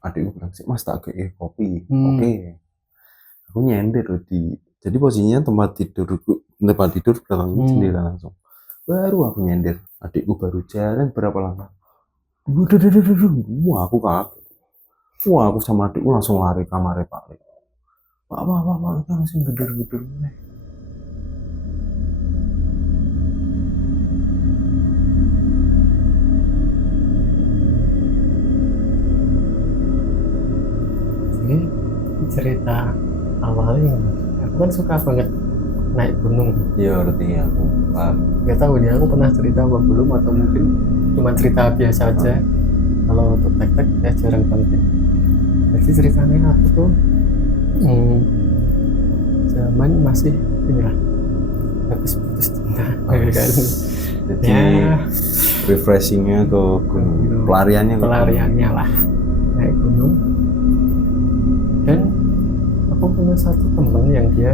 adikku bilang sih mas tak kayak kopi. Oke. Aku nyender jadi posisinya tempat tidur belakang jendela langsung. Baru aku nyender, adikku baru jalan berapa langkah. Wah aku kaget. Wah aku sama adikku langsung lari kamar Pak. Pak langsung gedur-gedur. Ini cerita awalnya aku kan suka banget naik gunung. Iya ngerti aku paham. Gak tahu dia aku pernah cerita apa belum atau mungkin cuma cerita biasa aja. Kalau untuk tek-tek ya jarang banget. Jadi ceritanya aku tuh zaman masih inilah habis putus cinta kan. Jadi Ya refreshingnya ke gunung, pelariannya lah naik gunung. Dan aku punya satu teman yang dia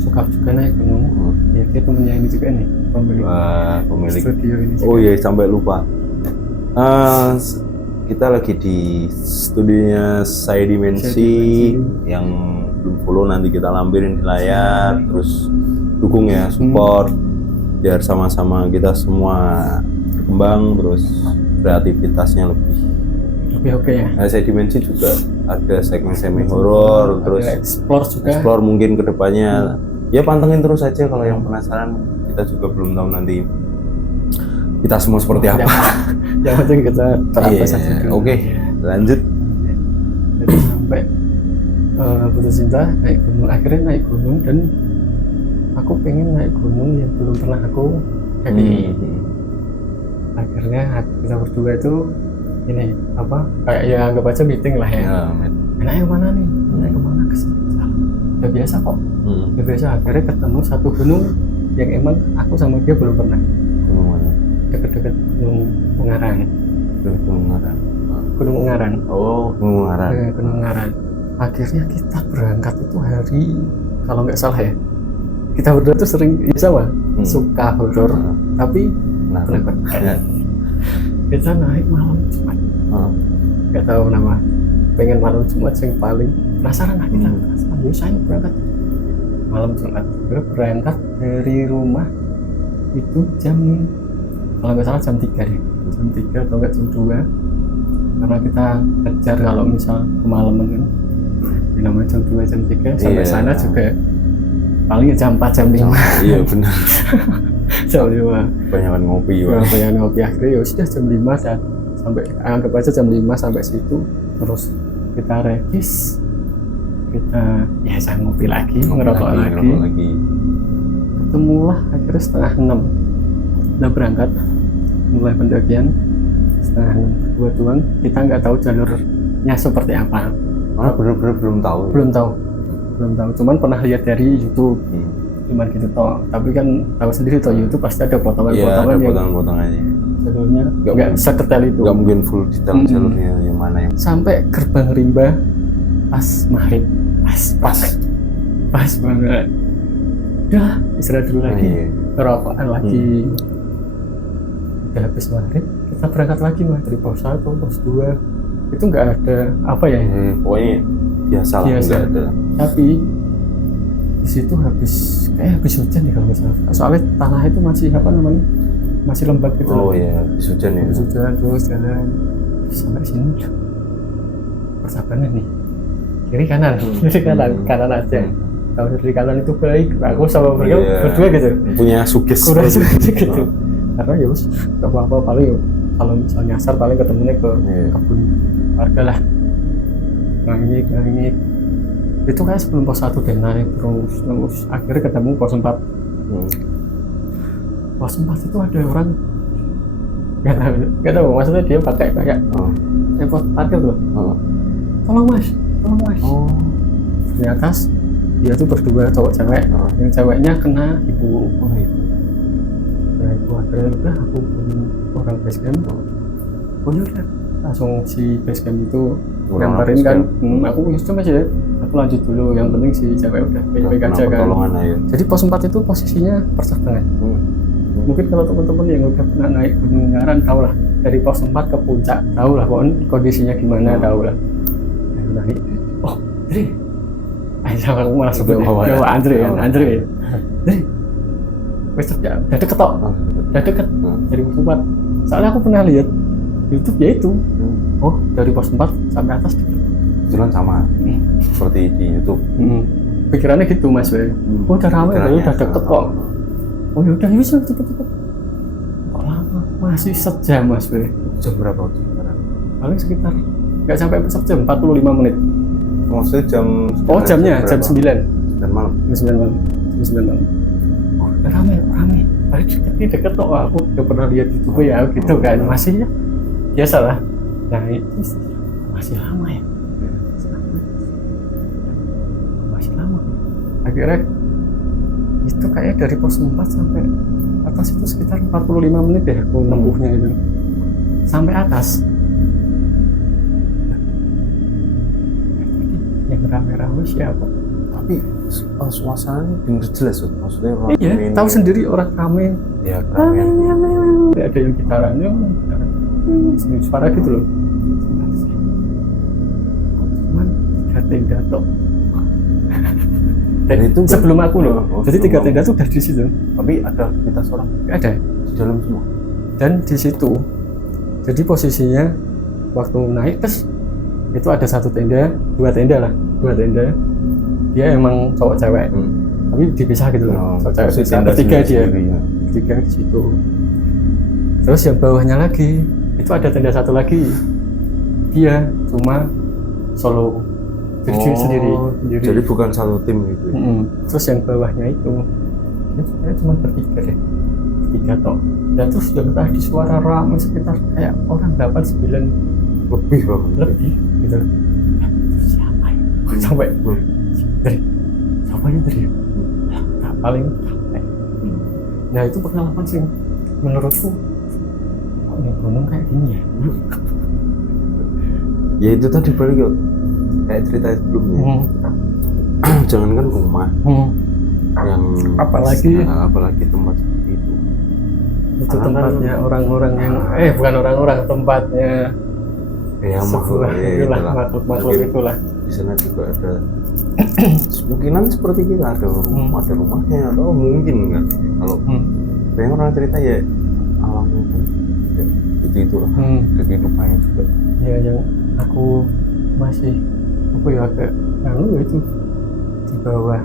suka juga naik gunung. Ya dia temennya ini juga nih, pemilik studio ini juga. Oh iya sampai lupa. Kita lagi di studionya Saya Dimensi yang belum follow, nanti kita lampirin di layar. Terus dukung ya, support biar sama-sama kita semua berkembang, terus kreativitasnya lebih oke ya. Saya Dimensi juga ada segmen semi horor, terus explore mungkin kedepannya. Ya pantengin terus aja kalau yang penasaran. Kita juga belum tahu nanti kita semua seperti apa. Yang penting kita terapkan saja. Oke, lanjut. Jadi sampai putus cinta, naik gunung. Akhirnya naik gunung dan aku pengen naik gunung yang belum pernah aku naik. Akhirnya kita berdua itu ini apa kayak ya anggap aja meeting lah ya. Enaknya mana nih? Naik kemana ke sini? Udah biasa kok. Udah biasa. Akhirnya ketemu satu gunung yang emang aku sama dia belum pernah. Gunung mana? Dekat-dekat Gunung Ungaran. Gunung Ungaran. Oh, Gunung Ungaran. Gunung Ungaran. Akhirnya kita berangkat itu hari, kalau nggak salah ya, kita berdua tuh sering sama suka horor, tapi berangkat. Kita naik malam Jumat. Nggak tahu nama. Pengen malam Jumat yang paling penasaran lah kita. Penasaran. Saya berangkat malam Jumat. Berangkat dari rumah itu jam, kalau nggak salah jam 3 deh. Jam 3 atau nggak jam 2. Karena kita kejar kalau misal kemalaman kan. Di namanya jam 2, jam 3 sampai sana juga paling jam 4, jam 5. Iya benar. Jam 5. Banyakan ngopi. Banyakan ngopi akhirnya ya sudah jam 5 dan sampai anggap aja jam 5 sampai situ. Terus kita rekis, kita ya saya ngopi lagi, ngerokok lagi. Ketemulah akhirnya setengah 6. Udah berangkat mulai pendakian setengah 6 berdua doang. Kita nggak tahu jalurnya seperti apa. Malah bener-bener belum tahu. Cuman pernah lihat dari YouTube. Cuman gitu toh. Tapi kan tahu sendiri toh YouTube pasti ada potongan-potongan yang potongan-potongannya. Jalurnya nggak seketel itu. Nggak mungkin full detail jalurnya yang mana yang. Sampai gerbang rimba pas maghrib. Pas banget. Udah istirahat dulu lagi. Kerokokan lagi. Udah habis maghrib kita berangkat lagi dari pos 1, pos 2. Itu nggak ada apa ya? Pokoknya biasa. Nggak ada. Tapi di situ habis hujan nih kalau misalnya. Soalnya tanah itu masih masih lembab gitu. Oh iya, habis hujan ya. Habis hujan terus jalan sampai sini. Persahabatan nih. Kiri kanan aja. Kalau dari kanan itu baik. Aku sama beliau berdua gitu. Punya sugesti gitu. Karena ya wis gak apa-apa, paling kalau misalnya nyasar paling ketemunya ke kebun warga lah. Ngangik itu kayak sebelum pos 1 deh, naik terus akhirnya ketemu pos 4. Pos 4 itu ada orang nggak tahu maksudnya dia pakai kayak pos parkir tuh. Tolong mas. Di atas dia tuh berdua cowok cewek. Yang ceweknya kena ibu. Ibu akhirnya udah aku orang basecamp. Udah langsung si basecamp itu ngamparin kan. Aku cuma sih aku lanjut dulu, yang penting si cewek udah baik-baik aja kan. Jadi pos 4 itu posisinya persahabatan. Mungkin kalau teman-teman yang udah pernah naik Gunung Ungaran tahu lah dari pos 4 ke puncak, tahu lah pokoknya kondisinya gimana, tahu lah. Aku naik, oh Dri, sama aku malah sebut ya, Andre ya, Andre. Dri, wes udah deket kok, udah deket dari pos 4. Soalnya aku pernah lihat YouTube ya itu, oh dari pos 4 sampai atas deket. Kebetulan sama, seperti di YouTube. Pikirannya gitu mas, oh udah rame, udah deket kok. Oh yaudah, yuk cepet-cepet. Kok lama? Masih sejam mas, Jam berapa waktu sekarang? Paling sekitar nggak sampai sejam, 45 menit. Maksudnya jam? Oh jamnya, jam 9. 9 malam? Jam 9 malam. Jam 9 malam. Oh udah rame. Paling deket kok, aku udah pernah lihat di YouTube ya, gitu kan. Masih ya, biasa lah. Nah itu masih lama ya. Masih lama. Akhirnya itu kayak dari pos 4 sampai atas itu sekitar 45 menit ya aku nempuhnya itu sampai atas. Yang rame-rame siapa? Tapi suasananya bener jelas tuh, maksudnya iya, tahu sendiri orang rame ya, rame. Ada yang gitarannya suara gitu loh. Cuman 3 tenda tok. Dan itu sebelum aku loh, jadi 3 tenda tuh udah di situ. Tapi ada aktivitas orang? Ada di dalam semua. Dan di situ, jadi posisinya waktu naik terus itu ada 1 tenda, 2 tenda lah, 2 tenda. Dia emang cowok cewek, tapi dipisah gitu loh. Cowok cewek bisa bertiga dia, bertiga di situ. Terus yang bawahnya lagi itu ada tenda 1 lagi, dia cuma solo. Jadi sendiri. Jadi bukan satu tim gitu. Terus yang bawahnya itu dia sebenarnya cuma bertiga deh, 3 toh. Dan terus juga tadi suara ramai sekitar kayak orang 8-9 lebih gitu. Siapa ya? Sampai dari siapa ya dari? Nah, paling nah itu pengalaman sih menurutku kok di gunung kayak gini ya. Ya itu tadi balik kayak cerita sebelumnya. Jangankan rumah, yang apalagi tempat seperti itu. Itu tempatnya orang-orang yang bukan orang-orang, tempatnya ya sebuah itulah makhluk itulah. Di sana juga ada kemungkinan seperti kita ada rumahnya atau mungkin kan kalau banyak orang cerita ya alamnya kan itulah kehidupannya juga. Ya yang aku masih agak itu di bawah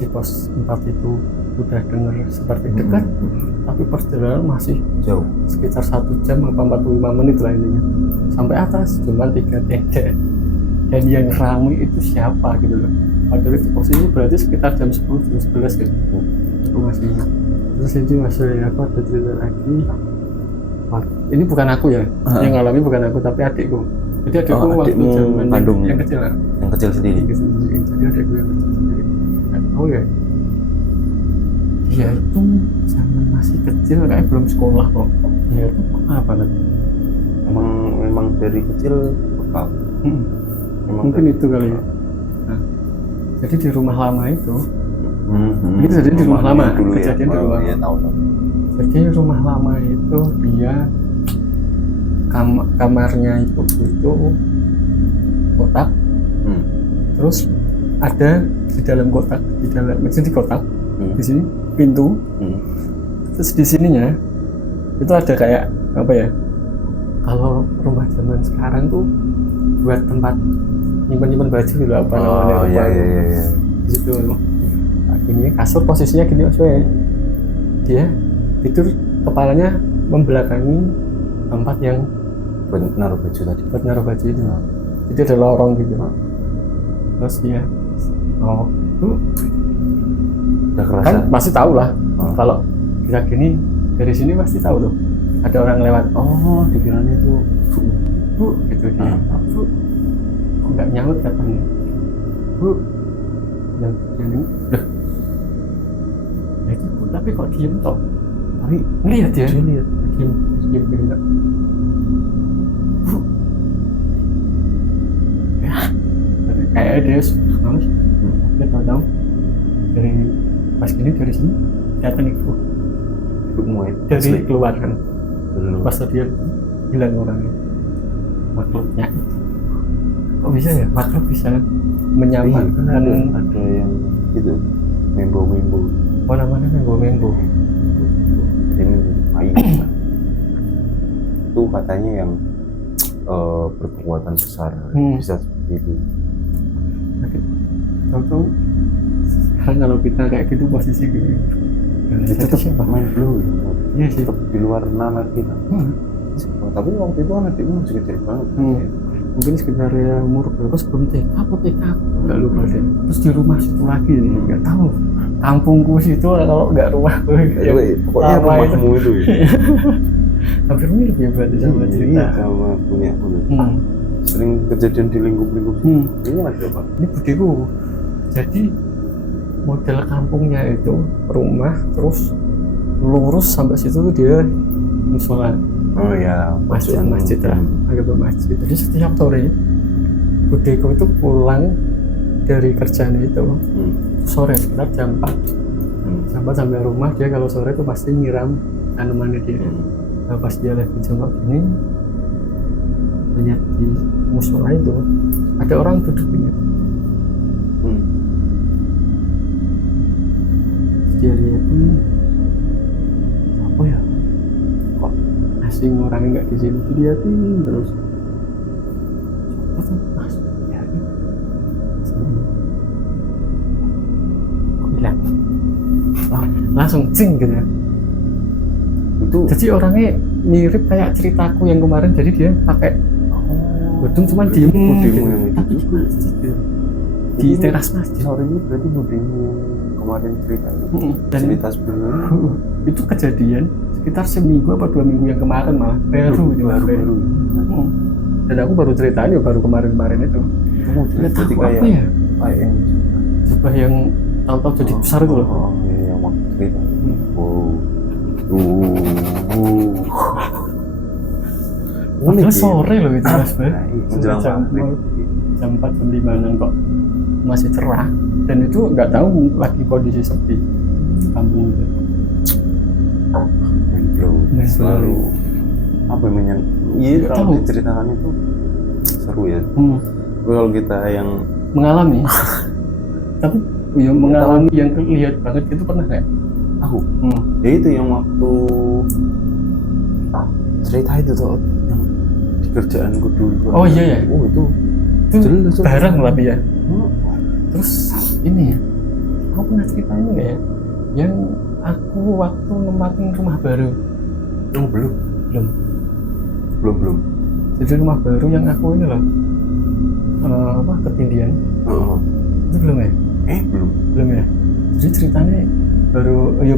di pos 4 itu udah dengar seperti dekat, tapi perjalanan masih jauh sekitar 1 jam apa 45 menit lah intinya sampai atas, cuma 3 tenda. Dan yang ramai itu siapa gitu loh, padahal itu posisi berarti sekitar jam 10 jam 11 gitu. Aku masih ingat. Terus itu masih aku ada cerita lagi, ini bukan aku ya yang ngalami, bukan aku tapi adikku. Jadi adikku waktu zaman yang kecil lah, yang kecil sendiri. Jadi adikku yang kecil sendiri. Oh ya, dia itu zaman masih kecil kayak belum sekolah kok. Dia itu peka banget. Memang dari kecil peka. Mungkin itu kali ya. Nah, jadi di rumah lama itu, ini kejadian di rumah lama, kejadian di rumah. Iya tahu. Jadi rumah lama itu dia kamarnya itu kotak, terus ada di dalam kotak, di kotak, di sini pintu, terus di sininya itu ada kayak apa ya? Kalau rumah zaman sekarang tuh buat tempat nyimpen baju gitu apa namanya? Iya. Di situ, ini kasur posisinya gini maksudnya. Dia tidur kepalanya membelakangi tempat yang buat naruh baju tadi. Buat naruh baju itu. Jadi ada lorong gitu. Terus dia, udah kerasa. Kan pasti tahu lah. Kalau kita gini dari sini pasti tahu tuh. Ada orang lewat. Oh, dikiranya itu bu, gitu dia. Bu, kok nggak nyaut katanya. Bu, yang ini, ya itu bu, tapi kok diem toh? Tapi ngeliat ya. Dia lihat. Diem gitu. Bu, ya, kayak dia males. Dia tahu dari pas gini dari sini datang itu. Mulai dari keluar kan. Pas dia hilang orangnya, makhluknya itu. Kok bisa ya makhluk bisa menyamar Kan ada yang gitu, membo-membo. apa namanya membo. Ini main. Itu katanya yang berkekuatan besar, bisa seperti itu. Tahu-tahu sekarang kalau kita kayak gitu posisi gitu, Itu tetap main blue. Iya sih. Tetap di luar nalar kita. Tapi waktu itu anak itu masih kecil banget. Mungkin sekitar ya umur berapa sebelum TK atau TK nggak lupa deh. Terus di rumah situ lagi nggak tahu, kampungku situ kalau nggak rumah Pokoknya rumahmu itu ya. hampir mirip ya berarti sama cerita. Iya, sama punya aku. Sering kejadian di lingkup-lingkup. Ini ada apa? Ini budiku. Jadi model kampungnya itu rumah terus lurus sampai situ tuh dia musola. Oh ya, masjid lah, agak masjid. Jadi setiap sore budeku itu pulang dari kerjaan itu sore sekitar jam 4 sampai rumah dia kalau sore itu pasti nyiram tanamannya dia. Nah, pas dia lagi jam ini lihat di musola itu ada orang duduk ini. Dia lihat apa ya? Asing orangnya nggak di sini, dia terus hilang, langsung cing gitu ya. Itu jadi orangnya mirip kayak ceritaku yang kemarin, jadi dia pakai bedung cuman diem gitu. Tapi di teras masjid. Sore ini berarti budimu kemarin cerita dan cerita sebelumnya itu kejadian sekitar seminggu apa 2 minggu yang kemarin, malah baru. Dan aku baru ceritain ya baru kemarin itu. Kemudian Tahu kayak apa ya? Kayak Coba yang tahu-tahu jadi besar itu loh. Oh iya, yang waktu cerita. Padahal sore loh itu mas, menjelang jam 4 jam 5 kok masih cerah, dan itu nggak tahu lagi kondisi sepi di kampung itu. Selalu apa yang iya kalau diceritakan itu seru ya. Kalau kita yang mengalami tapi ya mengalami yang lihat banget itu pernah kayak aku ya itu yang waktu cerita itu tuh yang di kerjaanku dulu. Oh iya ya. Oh itu jelas bareng tapi ya. Terus ini ya, aku pernah cerita ini nggak ya, yang aku waktu nempatin rumah baru. Oh belum. Jadi rumah baru yang aku ini loh ketindian. Itu belum ya? Belum ya. Jadi ceritanya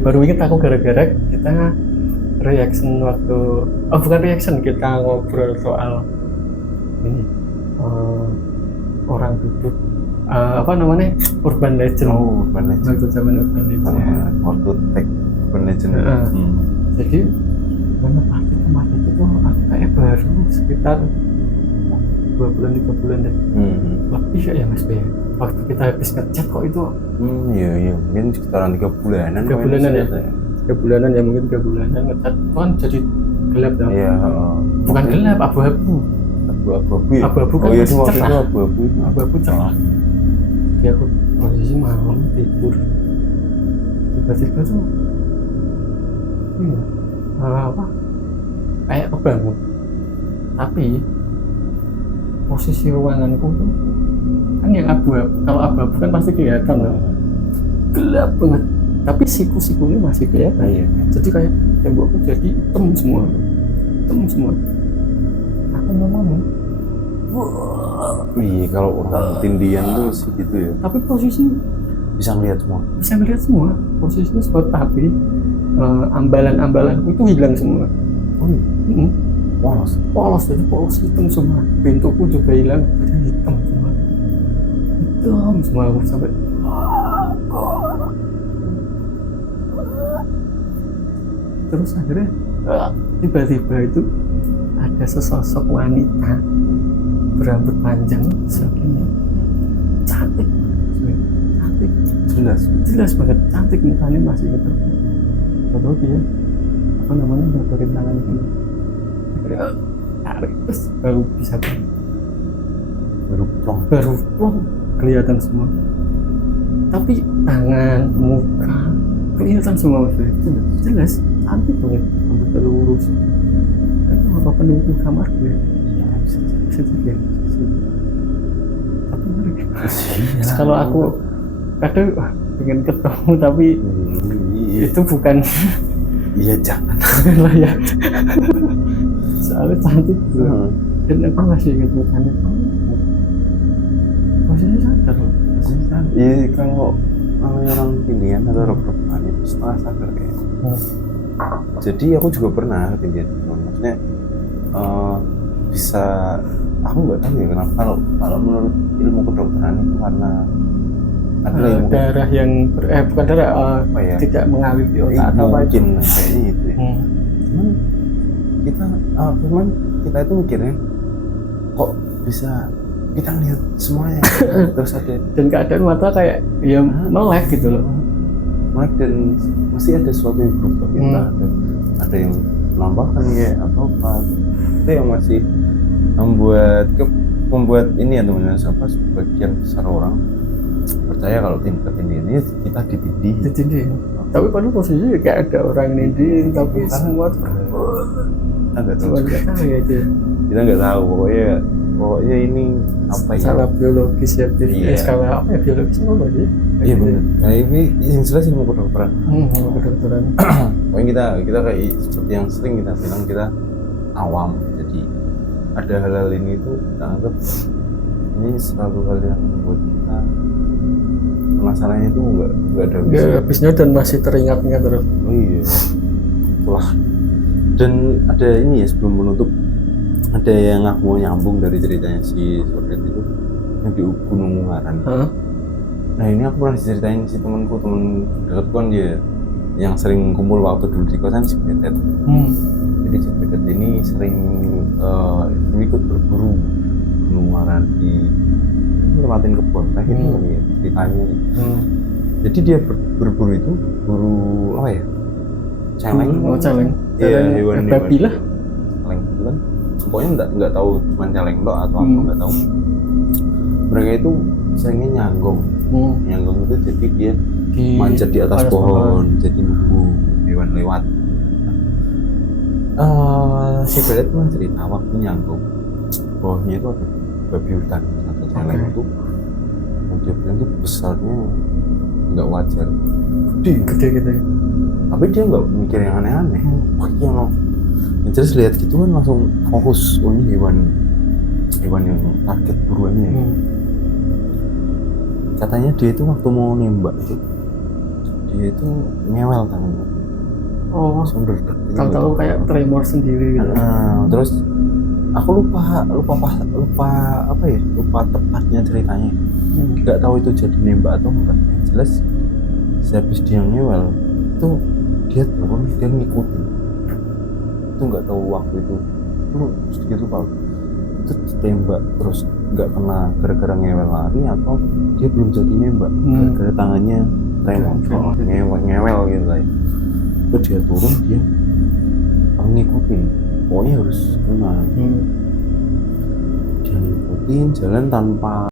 baru inget aku gara-gara kita reaction waktu bukan reaction, kita ngobrol soal ini orang duduk apa namanya urban legend. Urban legend. Waktu zaman urban legend. Waktu tag urban legend. Jadi menempati tempat itu tuh kayak baru sekitar 2 bulan 3 bulan deh. Lebih ya mas ya. Waktu kita habis ngecat kok itu. Iya mungkin sekitaran 3 bulanan. 3 bulanan ya. 3 bulanan ya, mungkin 3 bulanan ngecat kan jadi gelap dong. Iya. Bukan gelap, abu-abu. Ya? Abu-abu kan iya, masih cerah. Abu-abu cerah. Ya aku posisi malam tidur. Tiba-tiba tuh kayak kebangun. Tapi posisi ruanganku tuh kan yang abu-abu, kalau abu-abu kan pasti kelihatan loh. Gelap banget. Tapi siku-sikunya masih kelihatan. Iya. Jadi kayak tembokku jadi hitam semua. Aku ngomong, iya kalau orang tindian tuh sih gitu ya. tapi posisi bisa ngeliat semua. Posisinya seperti tapi ambalan-ambalanku itu hilang semua. Polos jadi polos hitam semua. Pintuku juga hilang, jadi hitam semua aku sampai terus akhirnya tiba-tiba itu ada sesosok wanita berambut panjang segini, cantik, jelas banget cantik, mukanya masih gitu. Lalu dia apa namanya, ngotorin tangan gini, tarik terus baru bisa baru plong. kelihatan semua, tapi tangan muka kelihatan semua Mas. Jelas cantik banget, rambutnya lurus. Itu apa penunggu kamar gue Iya, bisa. bisa jadi ya. Tapi menarik. Iya. Kalau aku kadang pengen ketemu tapi Iya. itu bukan Iya, jangan. lah ya. Soalnya cantik bro. Hmm. Dan aku masih ingat mukanya. Maksudnya sadar loh. Iya, kalau namanya orang tinggian atau rebahan itu setengah sadar kayak. Jadi aku juga pernah ketinggian itu. Maksudnya bisa, aku nggak tahu ya kenapa kalau menurut ilmu kedokteran itu karena ada ilmu darah yang bukan darah apa ya? tidak mengalir di otak atau apa Mungkin kayaknya itu ya. Cuman kita itu mikirnya kok bisa kita lihat semuanya terus ada dan keadaan mata kayak ya melek gitu loh. melek dan masih ada sesuatu yang berubah kita ada yang menambahkan kayak atau apa itu yang masih membuat ini ya teman-teman, apa sebagian besar orang percaya kalau ketindihan ini kita ditindih. Tapi padahal posisinya kayak ada orang nindih tapi semua kita nggak tahu. Kita nggak tahu pokoknya ini apa ya? Skala biologis ya, Iya. skala apa ya biologis apa sih? Iya benar. Nah ini yang jelas ilmu kedokteran. Kedokteran. Pokoknya kita kayak seperti yang sering kita bilang, kita awam. Jadi ada hal-hal ini tuh kita anggap ini selalu hal yang membuat kita penasarannya itu nggak ada Nggak habisnya dan masih teringat-ingat terus. Oh iya, itulah. Dan ada ini ya, sebelum menutup, ada yang aku mau nyambung dari ceritanya si Sodet itu yang di Gunung Ungaran. Nah ini aku pernah diceritain si temen dekatku kan, dia yang sering kumpul waktu dulu di kosan, si Betet. Jadi si Betet ini sering ikut berburu Gunung Ungaran di lewatin kebun. Nah itu kali ya ceritanya. Jadi dia berburu itu buru apa ya? Celeng. Celeng. Iya, hewan babi lah. Celeng itu kan. Pokoknya nggak tahu cuma celeng doang atau apa nggak tahu. Mereka itu seringnya nyanggong. Nyanggong itu jadi dia manjat di atas pohon, jadi nunggu hewan lewat. Si Belet pernah cerita waktu nyanggong, bawahnya itu ada babi hutan atau celeng itu. Dia bilang itu besarnya nggak wajar, gede gitu ya. tapi dia nggak mikir yang aneh-aneh. Wah iya loh, terus lihat gitu kan langsung fokus, oh ini hewan yang target buruannya. Katanya dia itu waktu mau nembak itu dia itu ngewel tangannya. Langsung derdek gitu. Tahu-tahu kayak tremor sendiri gitu. Terus aku lupa apa ya, lupa tepatnya ceritanya. Nggak tahu itu jadi nembak atau enggak. Yang jelas sehabis dia ngewel itu dia turun, dia ngikutin. Itu nggak tahu waktu itu lu sedikit lupa itu tembak terus nggak kena gara-gara ngewel lari atau dia belum jadi nembak gara-gara tangannya tremor ngewel gitu lah ya. Itu dia turun, dia ngikutin, pokoknya harus kena. Dia ngikutin jalan tanpa